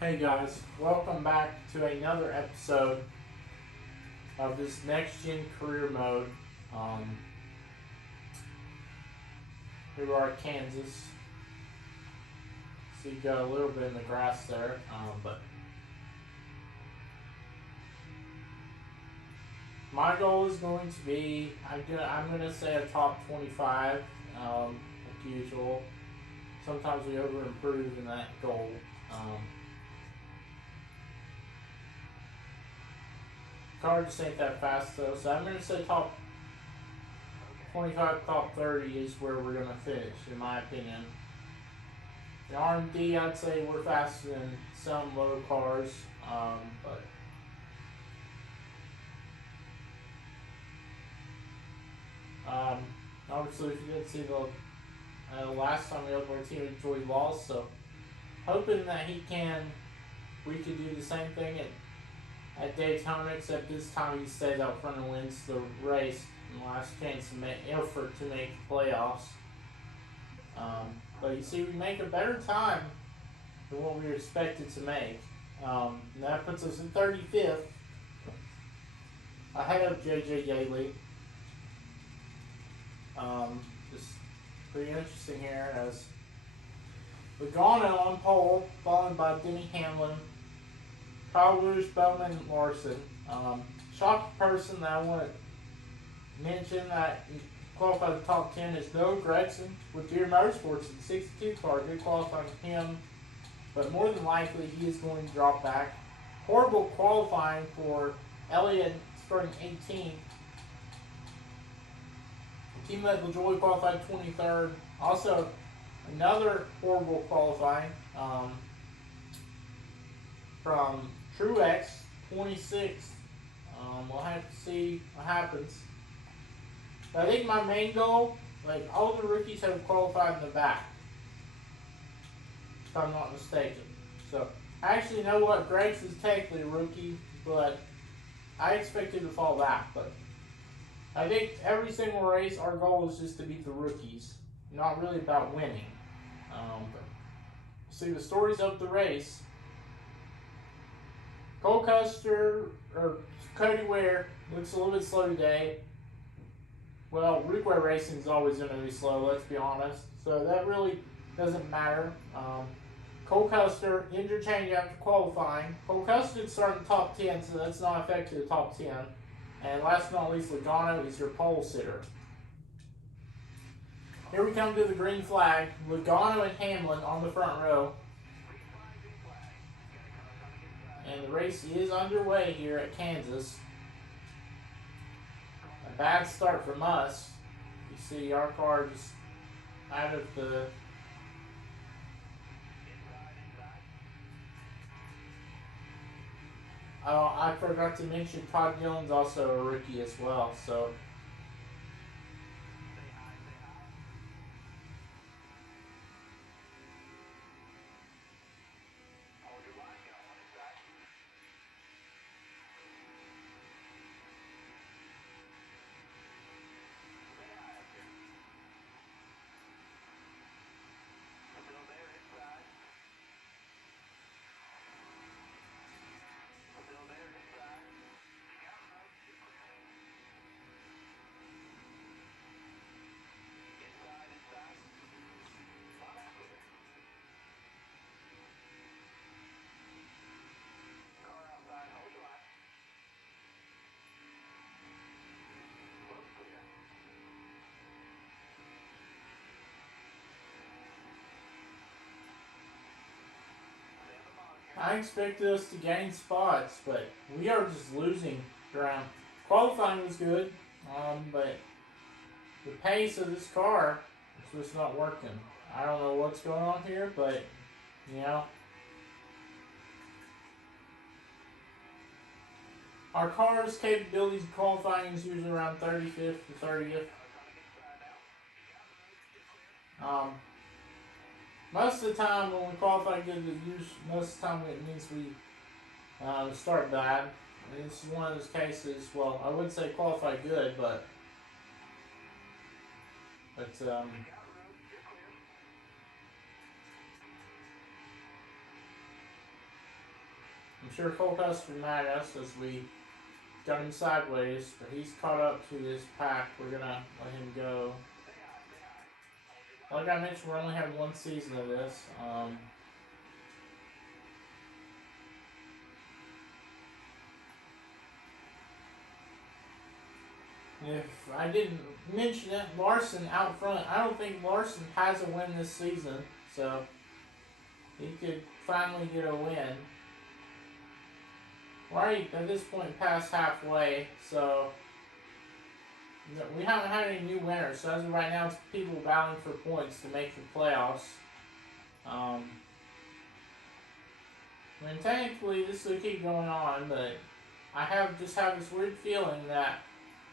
Hey guys, welcome back to another episode of this next gen career mode. Um, Here we are at Kansas. So you got a little bit in the grass there, but my goal is going to be I'm gonna say a top 25, like usual. Sometimes we over improve in that goal. Um, Car just ain't that fast though, so I'm gonna say top 25, top 30 is where we're gonna finish, in my opinion. The R&D, I'd say we're faster than some low cars, but um, obviously, if you didn't see the last time we opened our team, Joey lost, so hoping that we could do the same thing at Daytona, except this time he stays out front and wins the race, and last chance to make effort to make the playoffs. But you see, we make a better time than what we were expected to make. And that puts us in 35th, ahead of JJ Yaley. Just pretty interesting here as Logano on pole, followed by Denny Hamlin, Kyle Lewis, Bowman, and Larson. Shocking person that I want to mention that qualified the top 10 is Noah Gregson with Deere Motorsports in the 62 car. Good qualifying for him, but more than likely he is going to drop back. Horrible qualifying for Elliott starting 18th. Teammate LaJoy qualified 23rd. Also, another horrible qualifying from Truex, 26th. We'll have to see what happens. But I think my main goal, like all the rookies have qualified in the back, if I'm not mistaken. So, I actually know what Greg's is technically a rookie, but I expect him to fall back. But I think every single race, our goal is just to beat the rookies, not really about winning. But see the stories of the race. Cole Custer or Cody Ware looks a little bit slow today. Well, Rick Ware Racing is always going to be slow, let's be honest. So that really doesn't matter. Cole Custer, interchange after qualifying. Cole Custer did start in the top 10, so that's not affected the top 10. And last but not least, Logano is your pole sitter. Here we come to the green flag. Logano and Hamlin on the front row. And the race is underway here at Kansas. A bad start from us. You see our car just out of the... Oh, I forgot to mention Todd Dillon's also a rookie as well, so... I expected us to gain spots, but we are just losing ground. Qualifying was good, but the pace of this car is just not working. I don't know what's going on here, but you know, our car's capabilities of qualifying is usually around 35th to 30th. Um, Most of the time when we qualify good, most of the time it means we start bad. And this is one of those cases. Well, I wouldn't say qualify good, but I'm sure Cole Custer mad at us as we got him sideways, but he's caught up to this pack. We're gonna let him go. Like I mentioned, we're only having one season of this. If I didn't mention it, Larson out front, I don't think Larson has a win this season, so he could finally get a win. Right at this point, past halfway, so we haven't had any new winners. So as of right now, it's people battling for points to make the playoffs. I mean, technically, this will keep going on, but I just have this weird feeling that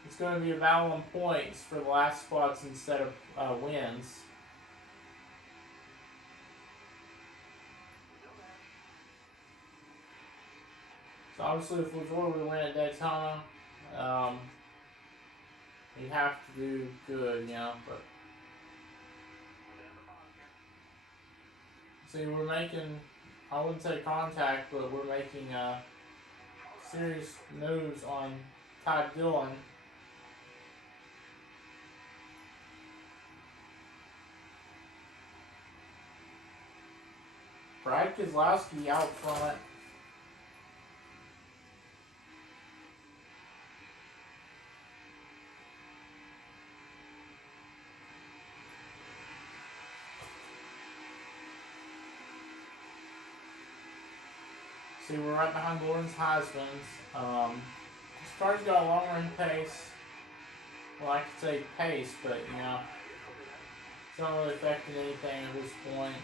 it's going to be a battle on points for the last spots instead of wins. So obviously, if Latour would win at Daytona, he'd have to do good, but see, we're making, I wouldn't say contact, but we're making serious moves on Ty Dillon. Brad Keselowski out front. See, we're right behind Lawrence Heisman's. This car's got a long run pace. Well, I could say pace, but it's not really affecting anything at this point.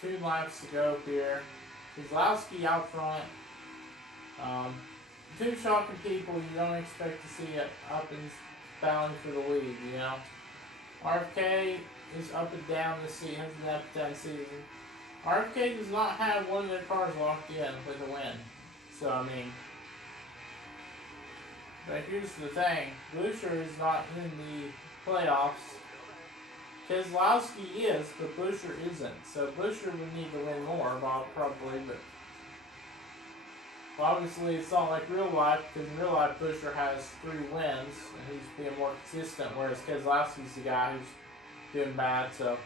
Two laps to go here. Keselowski out front. Two shocking people you don't expect to see it up and battling for the lead, RFK is up and down this season, has been up and down season. RFK does not have one of their cars locked in with a win. So, I mean, but here's the thing. Buescher is not in the playoffs. Keselowski is, but Buescher isn't. So Buescher would need to win more, probably, but obviously it's not like real life, because in real life Buescher has 3 wins, and he's being more consistent, whereas Keselowski's the guy who's doing bad, so.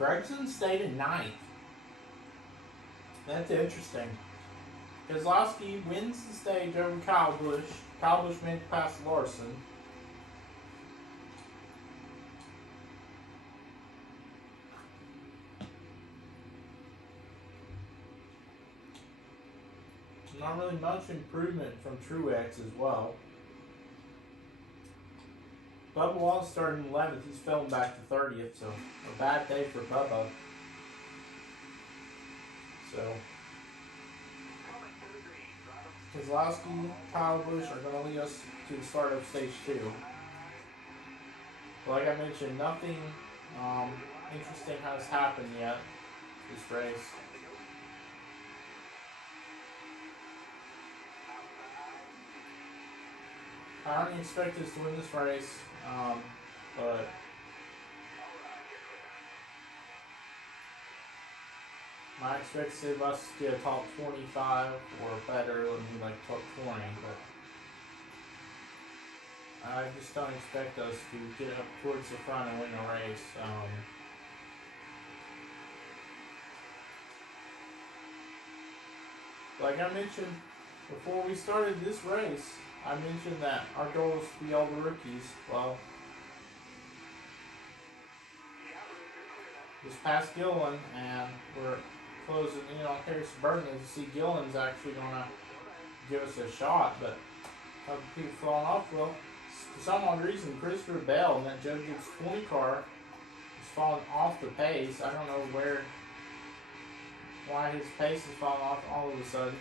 Gragson stayed in 9th. That's interesting. Keselowski wins the stage over Kyle Busch. Kyle Busch made it past Larson. Not really much improvement from Truex as well. Bubba Wallace started in 11th. He's fallen back to 30th, so a bad day for Bubba. So, Keselowski, Kyle Busch are going to lead us to the start of stage 2. But like I mentioned, nothing interesting has happened yet this race. I don't expect us to win this race, but I expect to see us get a top 25 or better than like top 20, but I just don't expect us to get up towards the front and win the race. Like I mentioned before we started this race, I mentioned that our goal is to be all the rookies. Well, this past Gillen, and we're closing in on Harrison Burton to see Gillen's actually going to give us a shot, but other people falling off. Well, for some odd reason, Christopher Bell in that Joe Gibbs 20 car is falling off the pace. I don't know where why his pace has fallen off all of a sudden.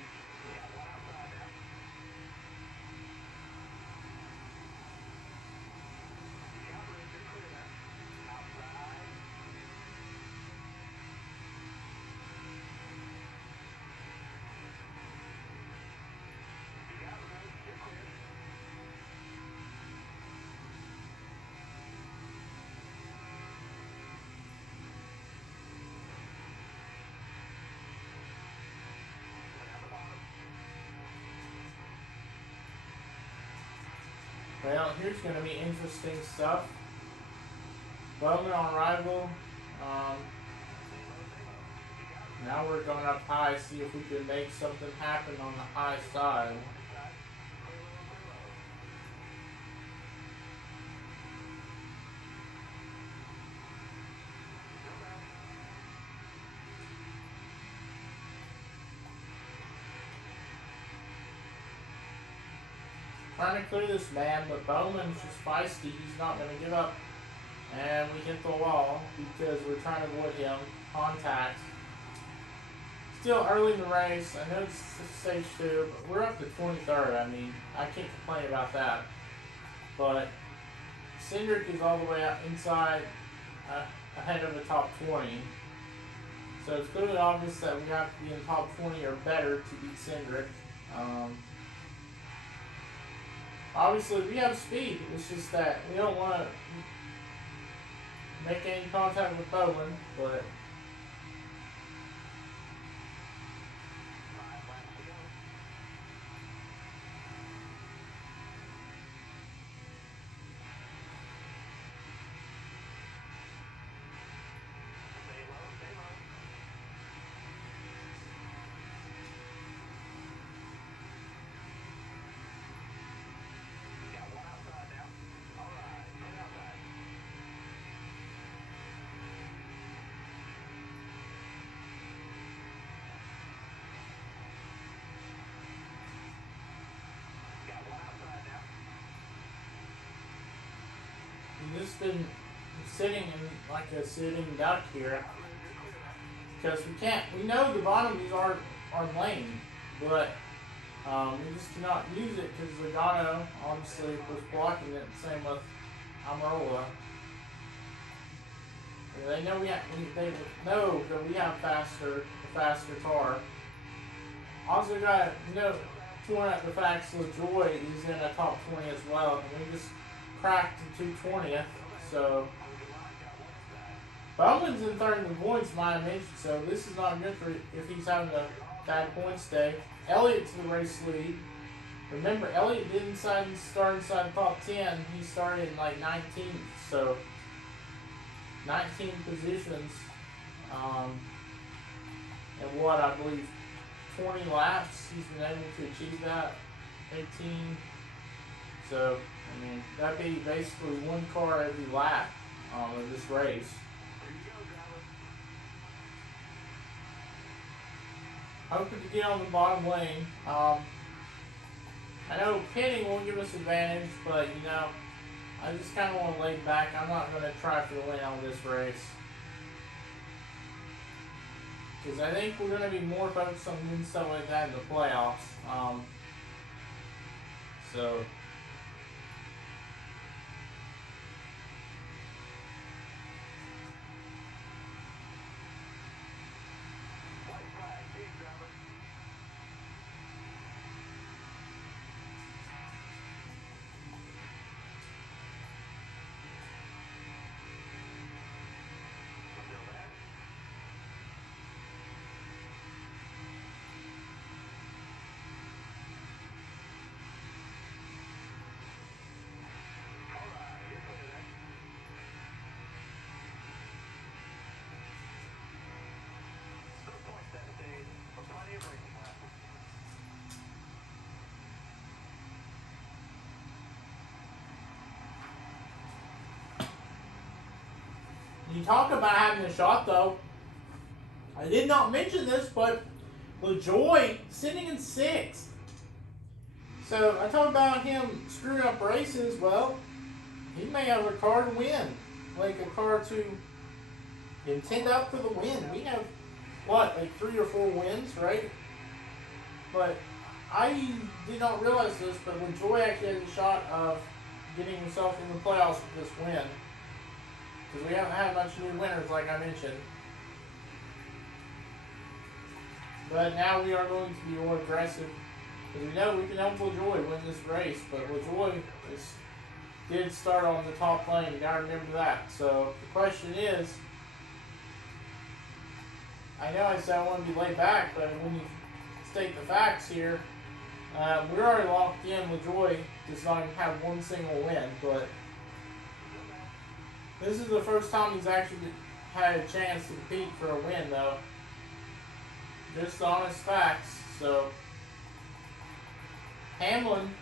Well, here's going to be interesting stuff. Bowman on rival. Um, Now we're going up high, see if we can make something happen on the high side. Trying to clear this man, but Bowman's just feisty. He's not going to give up. And we hit the wall because we're trying to avoid him. Contact. Still early in the race. I know it's stage 2, but we're up to 23rd. I mean, I can't complain about that. But Cindric is all the way out inside, ahead of the top 20. So it's clearly obvious that we have to be in the top 20 or better to beat Cindric. Obviously, we have speed. It's just that we don't want to make any contact with Bowman, but we've just been sitting in like a sitting duck here because we know the bottom is our lane, but we just cannot use it because Logano obviously was blocking it. Same with Almirola. They know they know that we have faster car. Also got point out the fact LaJoy is in the top 20 as well, and we just cracked to 220th. So Bowman's in third in the points, my mention. So this is not good for if he's having a bad points day. Elliott's the race lead. Remember, Elliott didn't start inside the top 10. He started in like 19th. So 19 positions. And what I believe 20 laps, he's been able to achieve that. 18. So, I mean, that'd be basically one car every lap of this race. Hoping to get on the bottom lane. I know pitting will give us advantage, but I just kind of want to lay back. I'm not going to try for the win on this race. Because I think we're going to be more focused on doing stuff like that in the playoffs. So you talk about having a shot, though. I did not mention this, but LaJoy sitting in 6th. So I talk about him screwing up races. Well, he may have a car to win, like a car to contend up for the win. We have what, like 3 or 4 wins, right? But I did not realize this, but LaJoy actually has a shot of getting himself in the playoffs with this win. Because we haven't had much new winners, like I mentioned. But now we are going to be more aggressive. Because we know we can help LaJoy win this race. But LaJoy did start on the top lane. You gotta remember that. So the question is, I know I said I want to be laid back, but when you state the facts here, we're already locked in. LaJoy does not even have one single win, but this is the first time he's actually had a chance to compete for a win, though. Just honest facts. So Hamlin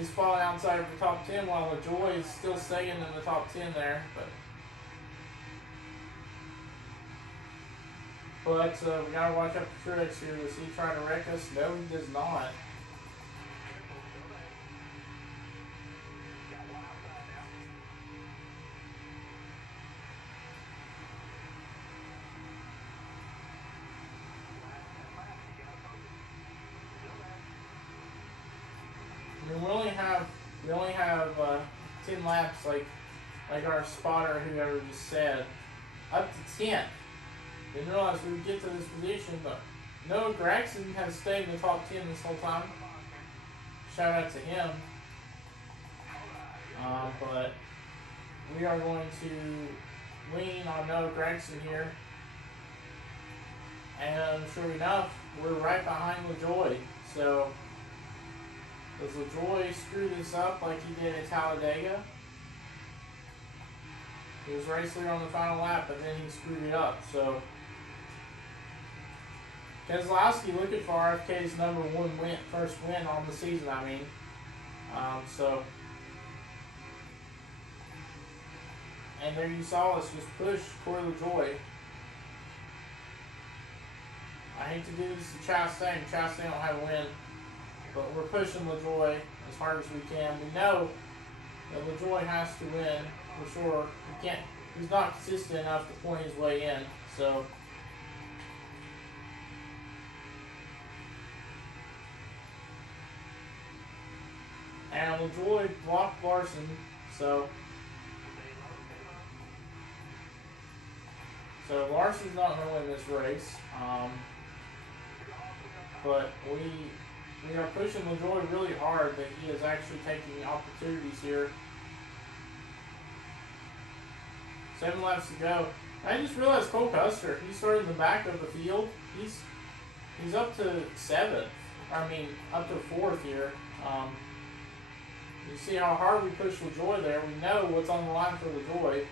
is falling outside of the top 10, while LaJoy is still staying in the top 10 there. But we gotta watch out for Truex here. Is he trying to wreck us? No, he does not. I mean, we only have 10 laps, like our spotter, whoever just said, up to 10. Didn't realize we would get to this position, but Noah Gragson has stayed in the top 10 this whole time. Shout out to him. But we are going to lean on Noah Gragson here. And sure enough, we're right behind LaJoy. So, does LaJoy screw this up like he did at Talladega? He was race leader on the final lap, but then he screwed it up. So, Keselowski looking for RFK's number one first win on the season, I mean. And there you saw us just push Corey LaJoy. I hate to do this to Chastain. Chastain don't have a win. But we're pushing LaJoy as hard as we can. We know that LaJoy has to win, for sure. He's not consistent enough to point his way in. So, and LaJoy blocked Larson, so Larson's not going to win this race. But we are pushing LaJoy really hard, that he is actually taking opportunities here. 7 laps to go. I just realized Cole Custer, he started in the back of the field. He's up to 7th. I mean, up to 4th here. You see how hard we push LaJoy there. We know what's on the line for LaJoy.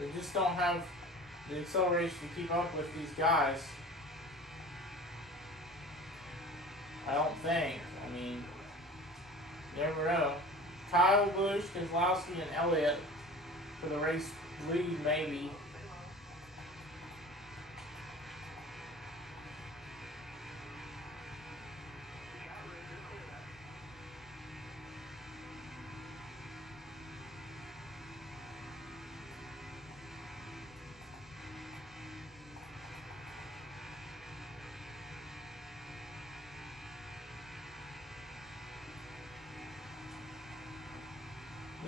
We just don't have the acceleration to keep up with these guys. I don't think. I mean, you never know. Kyle Busch, Keselowski, and Elliott for the race lead, maybe.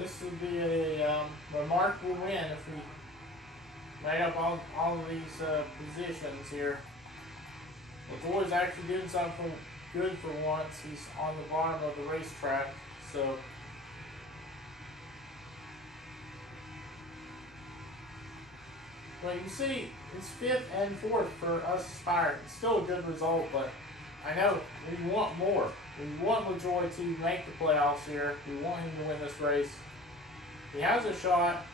This would be a remarkable win if we made up all of these positions here. LaJoy's actually doing something good for once. He's on the bottom of the racetrack, so but you see, it's 5th and 4th for us Aspire. It's still a good result, but I know we want more. We want LaJoy to make the playoffs here. We want him to win this race. He has a shot.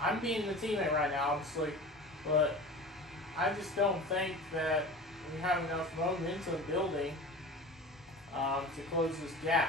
I'm being the teammate right now, obviously, but I just don't think that we have enough momentum building to close this gap.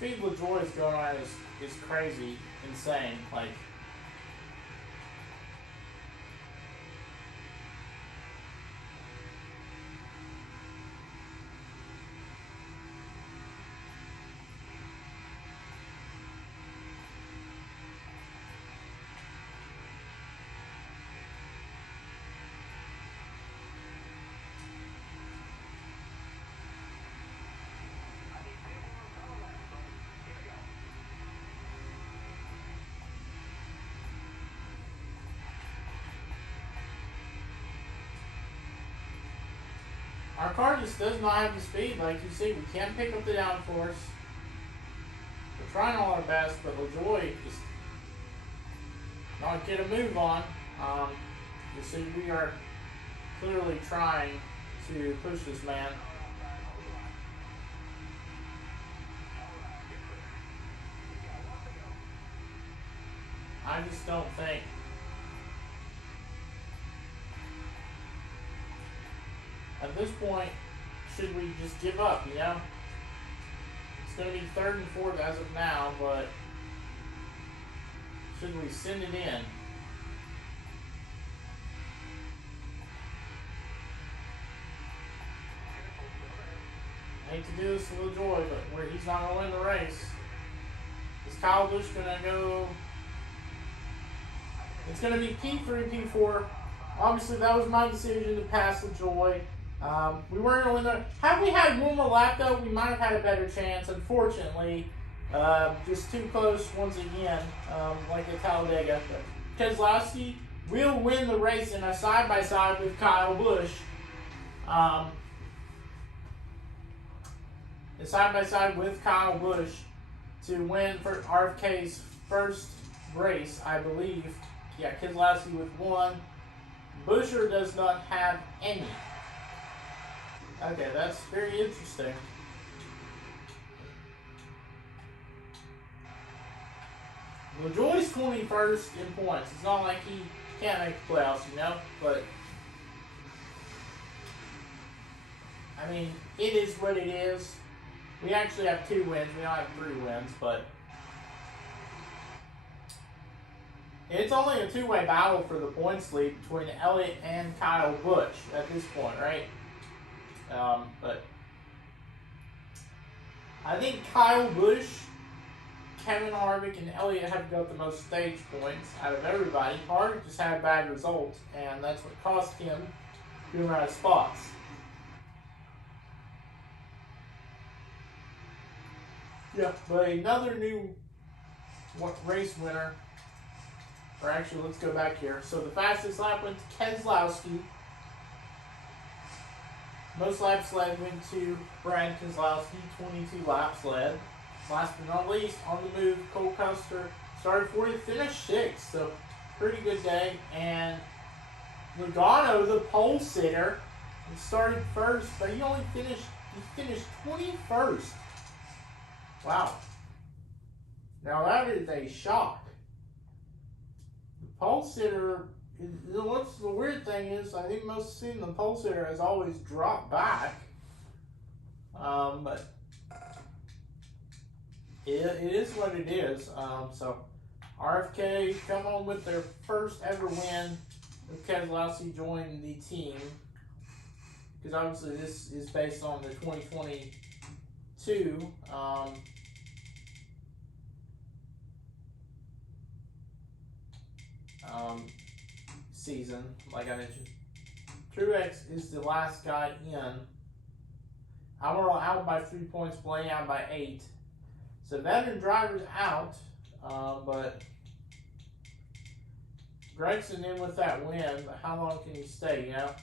speed LaJoie is going on is crazy, insane. Like, our car just does not have the speed. Like you see, we can't pick up the downforce. We're trying all our best, but LaJoie just not get a move on. You see, we are clearly trying to push this man. I just don't think. At this point, should we just give up, you know? It's going to be 3rd and 4th as of now, but should we send it in? I hate to do this to LaJoie, but where he's not going to win the race. Is Kyle Busch going to go? It's going to be P3, P4. Obviously, that was my decision to pass LaJoie. We weren't going to win the. Had we had one more lap, though, we might have had a better chance. Unfortunately, just too close once again, like at Talladega. But Keselowski will win the race in a side-by-side with Kyle Busch. A side-by-side with Kyle Busch to win for RFK's first race, I believe. Yeah, Keselowski with 1. Buescher does not have any. Okay, that's very interesting. LaJoie's 21st in points. It's not like he can't make the playoffs, you know? But, I mean, it is what it is. We actually have 2 wins. We don't have 3 wins, but it's only a 2-way battle for the points lead between Elliott and Kyle Busch at this point, right? But I think Kyle Busch, Kevin Harvick, and Elliott have got the most stage points out of everybody. Harvick just had a bad result, and that's what cost him 2 out of spots. Yeah, but another new race winner. Or actually, let's go back here. So the fastest lap went to Keselowski. Most laps led went to Brad Keselowski, 22 laps led. Last but not least, on the move, Cole Custer started 40th, finished 6th. So pretty good day. And Logano, the pole sitter, started first, but he finished 21st. Wow. Now that is a shock. The pole sitter, what's the weird thing is, I think most of the season the pole sitter has always dropped back. But it is what it is. So RFK come on with their first ever win with Keselowski joining the team. Because obviously this is based on the 2022 season, like I mentioned. Truex is the last guy in. Almirola out by 3 points, Blaney out by 8. So veteran drivers out, but Gragson in with that win, but how long can he stay, you know?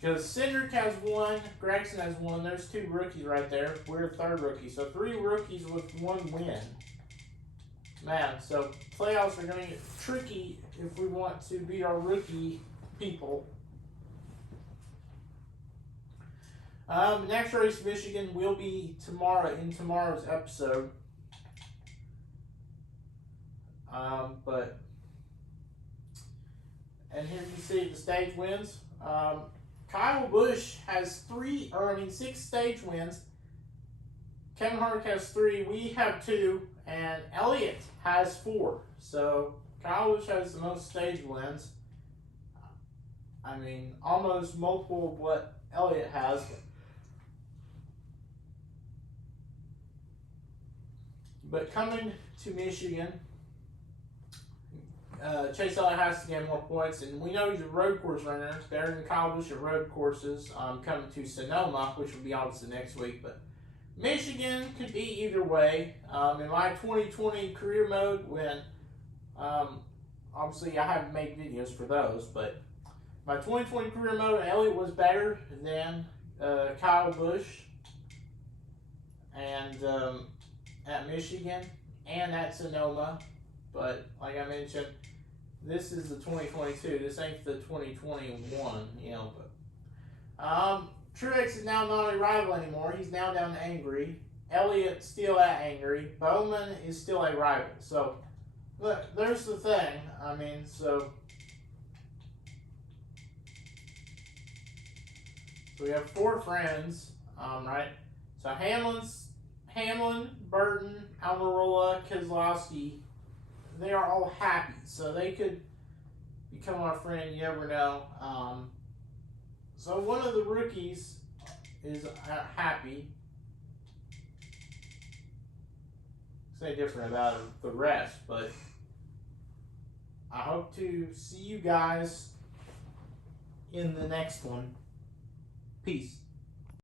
Because Cindric has 1, Gragson has 1, there's 2 rookies right there. We're a 3rd rookie, so 3 rookies with 1 win. Man, so playoffs are going to get tricky if we want to beat our rookie people. Next race, Michigan, will be tomorrow in tomorrow's episode. And here you see the stage wins. Kyle Busch has 6 stage wins. Kevin Harvick has 3, we have 2, and Elliott has 4. So Kyle Busch has the most stage wins. I mean, almost multiple of what Elliott has. But coming to Michigan, Chase Elliott has to get more points, and we know he's a road course runner. Better than Kyle Busch at road courses. Coming to Sonoma, which will be obviously next week, but Michigan could be either way. In my 2020 career mode, when obviously I haven't made videos for those, but my 2020 career mode, Elliott was better than Kyle Busch, and at Michigan and at Sonoma. But like I mentioned, this is the 2022. This ain't the 2021, you know. But Truex is now not a rival anymore. He's now down to angry. Elliott's still at angry. Bowman is still a rival. So look, there's the thing. I mean, so we have 4 friends, right? So Hamlin, Burton, Almirola, Keselowski, they are all happy. So they could become our friend, you never know. So one of the rookies is happy. Say different about the rest, but I hope to see you guys in the next one. Peace.